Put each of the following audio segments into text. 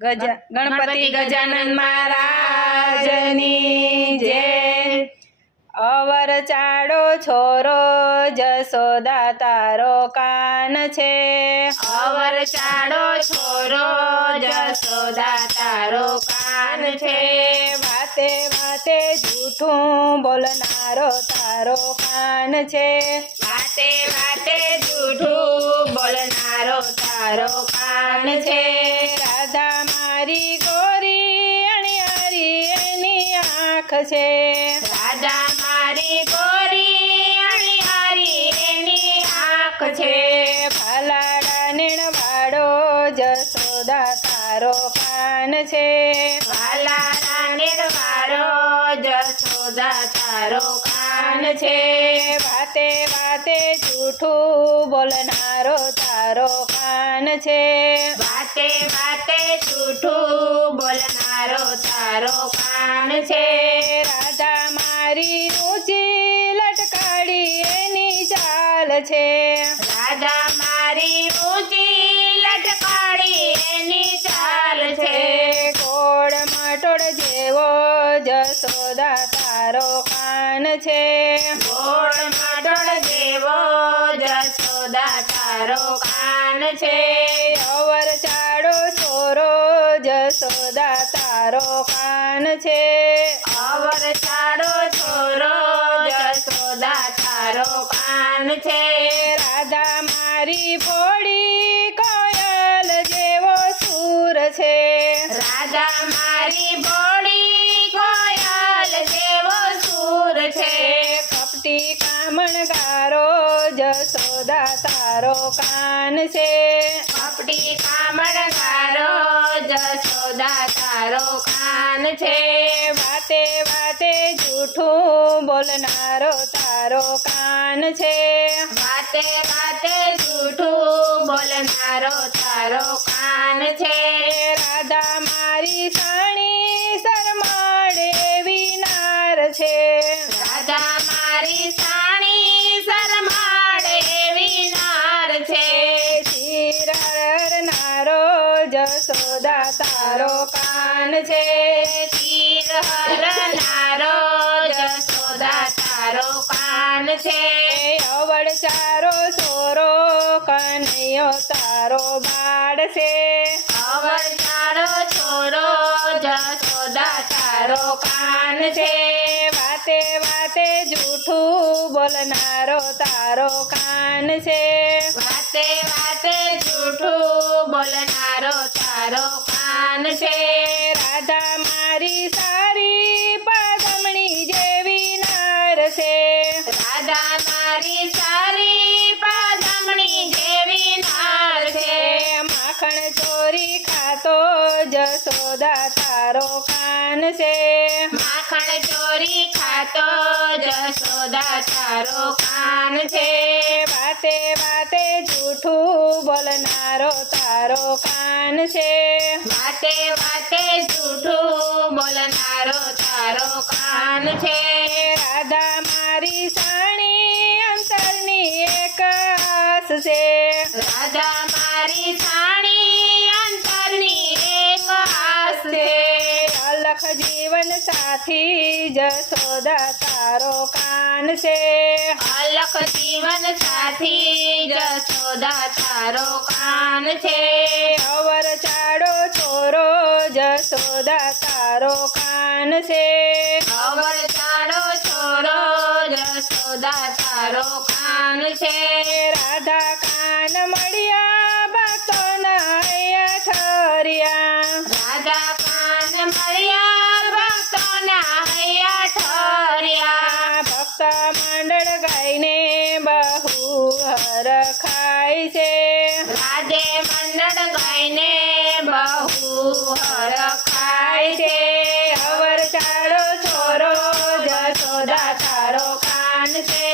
ગણપતિ ગજાનન મહારાજની જય। અવર ચાડો છોરો જશોદા તારો કાન છે। અવર ચાડો છોરો જશોદા તારો કાન છે। વાતે વાતે જૂઠું બોલનારો તારો કાન છે। વાતે વાતે જૂઠું બોલનારો તારો કાન છે। રાધા મારી ગોરી અણિયારી એની આંખ છે। રાધા મારી ગોરી અણિયારી એની આંખ છે। ફાલાડા નીણવાડો જશોદા તારો કાન છે। વાલાના નિર્વાળો જશોદા તારો કાન છે। વાતે વાતે જૂઠું બોલનારો તારો કાન છે। વાતે વાતે જૂઠું બોલનારો તારો કાન છે। રાધા મારી ઊંચી લટકાડી એની ચાલ છે। રાધા મારી ઊંચી લટકાડી એની ચાલ છે। ગોળ મટોળ જેવો જશોદા તારો કાન છે। ગોળ મટોળ જેવો જશોદા તારો કાન છે। અવર ચાડો છોરો જશોદા તારો કાન છે। અવર ચાડો છોરો જશોદા તારો કાન છે। રાધા મારી ભોળી કોયલ જેવો સૂર છે। રાધા મારી ભોળી કોયલ જેવો સૂર છે। કપટી કામણગારો જશોદા તારો કાન છે। કપટી કામણગારો જશોદા તારો કાન છે। વાતે વાતે જૂઠું બોલનારો તારો કાન છે। વાતે વાતે જૂઠું બોલનારો તારો કાન છે। રાધા મારી સાણી શરમાડે વિનાર છે। રાધા મારી સાણી શરમાડે વિનાર છે। શિર હરનારો જશોદા તારો કાન છે। તીર હરનારો જશોદા તારો કાન છે। અવળ ચારો છોરો કનૈયો તારો બાળ છે। અવળ ચારો છોરો જશોદા તારો કાન છે। વાતે વાતે જૂઠું બોલનારો તારો કાન છે। વાતે વાતે જૂઠું બોલનારો તારો કાન છે। રાધા મારી સારી પાદમણી જેવી નાર છે। રાધા મારી સારી પાદમણી જેવી નાર છે। માખણ ચોરી ખાતો જશોદા તારો કાન છે। માખણ ચોરી ખાતો જશોદા તારો કાન છે। વાતે વાતે જૂઠું બોલનારો તારો કાન છે। વાતે વાતે જૂઠું બોલનારો તારો કાન છે। રાધા મારી સાણી અંતરની એક આસ છે। રાધા મારી સાણી અંતરની એક આસ છે। અલખ જીવન સાથી જશોદા તારો કાન છે। અલખ જીવન સાથી જશોદા તારો કાન છે। અવર ચાડો છોરો જશોદા તારો કાન છે। અવર ચાડો છોરો જશોદા તારો કાન છે। રાધા કાન મળ્યા ભક્તોના હૈયા ઠર્યા। રાધા કાન મળ્યા ભક્તોના હૈયા ઠર્યા। ભક્ત મંડળ ગાઈને બહુ હરખાય છે। રાધે મંડળ ગાઈને બહુ હરખાય છે। અવર ચાડો છોરો જશોદા તારો કાન છે।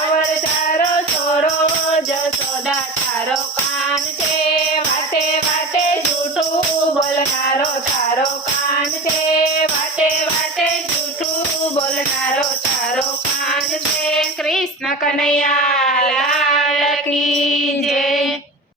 અવર ચારો છોરો જશોદા તારો કાન છે। વાતે વાતે જૂઠું બોલનારો તારો કાન છે। વાતે વાતે જૂઠું બોલનારો તારો કાન છે। કૃષ્ણ કનૈયા લાલ કી જય।